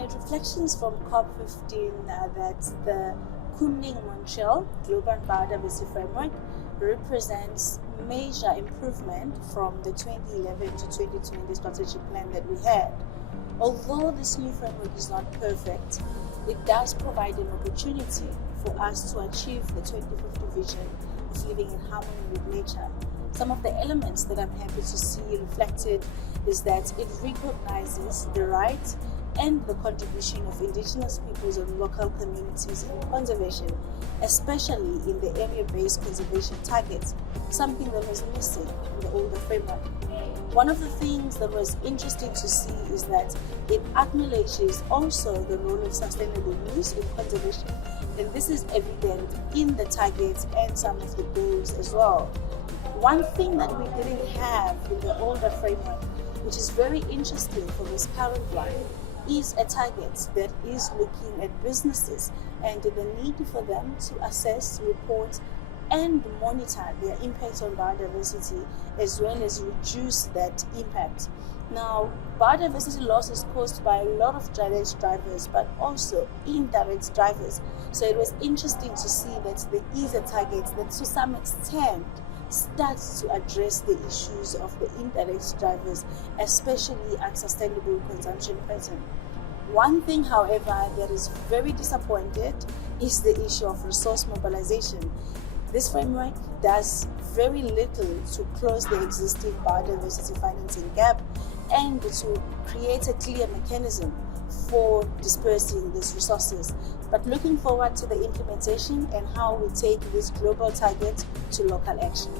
my reflections from COP15 that the Kumming Montreal Global Biodiversity Framework represents major improvement from the 2011 to 2020 strategic plan that we had. Although this new framework is not perfect, it does provide an opportunity for us to achieve the 2050 vision of living in harmony with nature. Some of the elements that I'm happy to see reflected is that it recognizes the right and the contribution of indigenous peoples and local communities in conservation, especially in the area-based conservation targets, something that was missing in the older framework. One of the things that was interesting to see is that it acknowledges also the role of sustainable use in conservation, and this is evident in the targets and some of the goals as well. One thing that we didn't have in the older framework, which is very interesting for this current one, is a target that is looking at businesses and the need for them to assess, report, and monitor their impact on biodiversity, as well as reduce that impact. Now, biodiversity loss is caused by a lot of direct drivers, but also indirect drivers. So it was interesting to see that there is a target that to some extent starts to address the issues of the indirect drivers, especially at sustainable consumption pattern. One thing, however, that is very disappointed is the issue of resource mobilization. This framework does very little to close the existing biodiversity financing gap and to create a clear mechanism for dispersing these resources. But looking forward to the implementation and how we take this global target to local action.